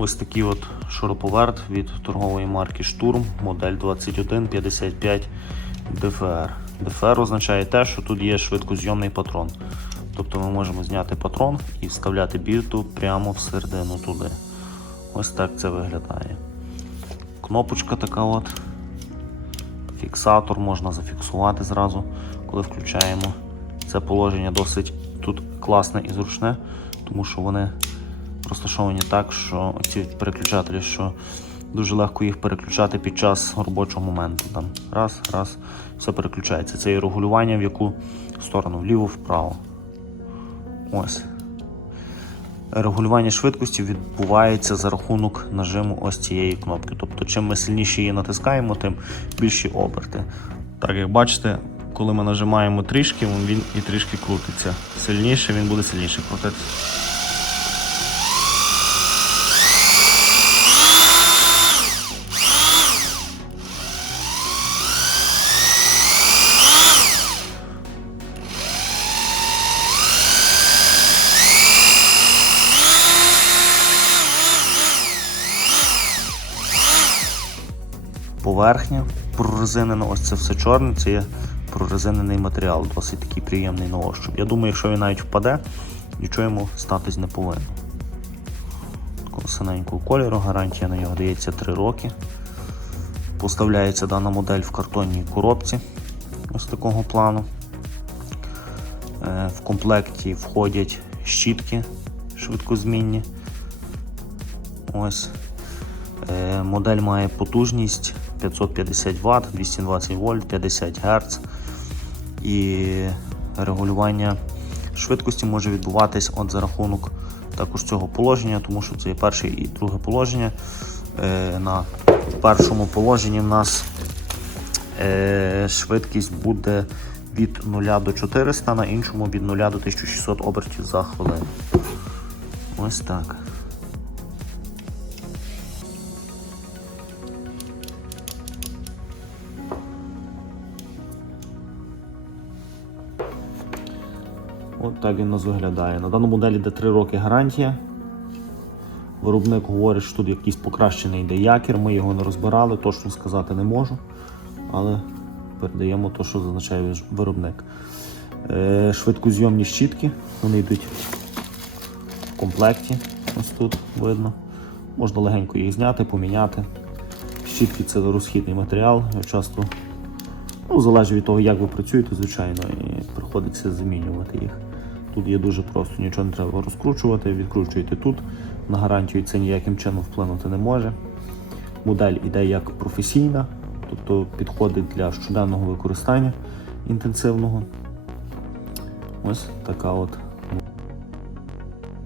Ось такий от шуруповерт від торгової марки Штурм, модель 2155 DFR. DFR означає те, що тут є швидкозйомний патрон. Тобто ми можемо зняти патрон і вставляти біту прямо всередину туди. Ось так це виглядає. Кнопочка така от. Фіксатор можна зафіксувати зразу, коли включаємо. Це положення досить тут класне і зручне, тому що вони розташовані так, що ці переключателі, що дуже легко їх переключати під час робочого моменту. Там раз, раз, все переключається. Це і регулювання в яку сторону, вліво, вправо. Ось. Регулювання швидкості відбувається за рахунок нажиму ось цієї кнопки. Тобто, чим ми сильніше її натискаємо, тим більші оберти. Так, як бачите, коли ми нажимаємо трішки, він і трішки крутиться. Сильніше він буде сильніше крутитися. Поверхня прорезинена, ось це все чорне, це є прорезинений матеріал, досить такий приємний на ощуп. Я думаю, якщо він навіть впаде, нічого йому статись не повинно. Такого синенького кольору, гарантія на нього дається 3 роки. Поставляється дана модель в картонній коробці ось такого плану. Е, В комплекті входять щітки швидкозмінні. Ось. Е, Модель має потужність 550 Вт, 220 вольт, 50 Гц. І регулювання швидкості може відбуватись от за рахунок також цього положення, тому що це є перше і друге положення. Е, На першому положенні в нас е, швидкість буде від 0 до 400, на іншому від 0 до 1600 обертів за хвилину. Ось так. От так він нас виглядає. На дану модель йде 3 роки гарантія. Виробник говорить, що тут якийсь покращений йде якір, ми його не розбирали, точно сказати не можу. Але передаємо те, що зазначає виробник. Е, швидкозйомні щітки, вони йдуть в комплекті. Ось тут видно. Можна легенько їх зняти, поміняти. Щітки це розхідний матеріал. Часто Ну, залежить від того, як ви працюєте, звичайно, і приходиться замінювати їх. Тут є дуже просто, нічого не треба розкручувати, відкручуєте тут. На гарантію це ніяким чином вплинути не може. Модель іде як професійна, тобто підходить для щоденного використання інтенсивного. Ось така от